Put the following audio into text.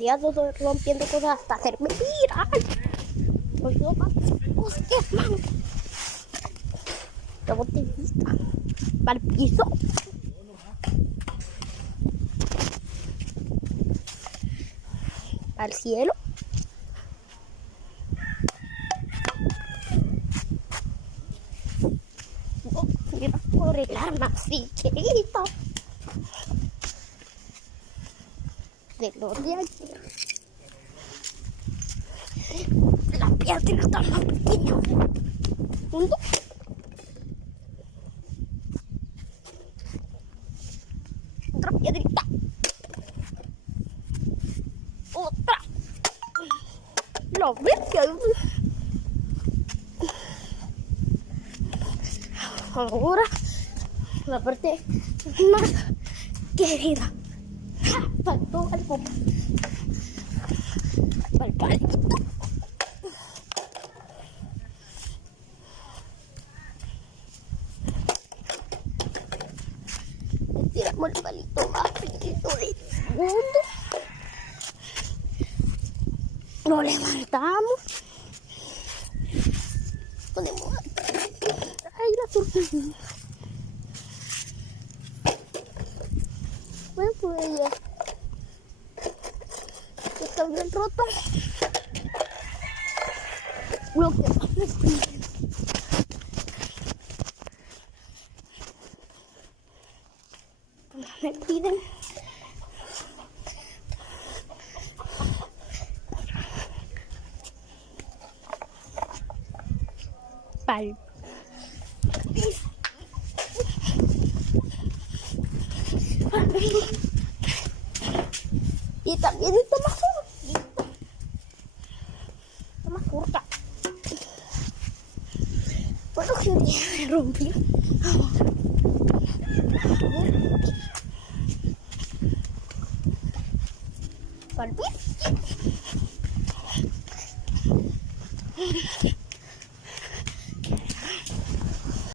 día estoy rompiendo cosas hasta hacerme viral. Pues no vamos que man. La botellita. Para el piso. Al cielo. Oh, mira, por el arma así, chiquito. De los de ayer. La piedra está más pequeña. ¿Uno? Otra piedrita. Otra. Lo ves que ahora la parte más querida. Faltó algo para el palito. Tiramos el palito más pequeñito del mundo. Lo levantamos. Ponemos ahí la turbina. Bueno, pues ya está bien roto. Lo que más me piden pal y también está más corta. Bueno, que me rompió. Palpito.